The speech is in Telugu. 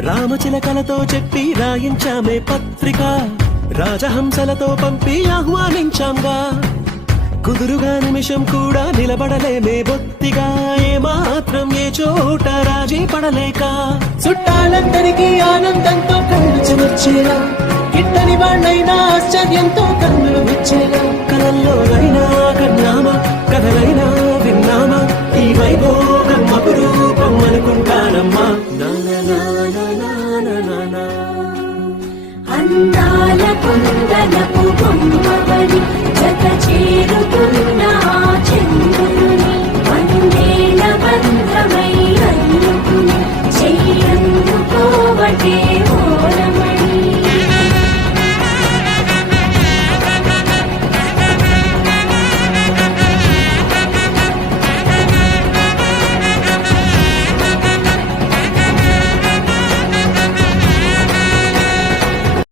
రామచిలకలతో చెప్పి రాయించామే పత్రిక, రాజహంసలతో పంపి ఆహ్వానించాంగా. కుదురుగా నిమిషం కూడా నిలబడలేమే బొత్తిగా, ఏమాత్రం ఏ చోట రాజీ పడలేక. చుట్టాలందరికీ ఆనందంతో కళ్ళు చెమర్చేలా, గిట్టని వాళ్ళైనా ఆశ్చర్యంతో కన్నులు విచ్చేలా. కలల్లోనైనా కన్నామా, కథలైనా విన్నామా, ఈ వైభోగం అపురూపం అనుకుంటానమ్మా. అందాల కుందనపు బొమ్మవని జత చేరుతున్నా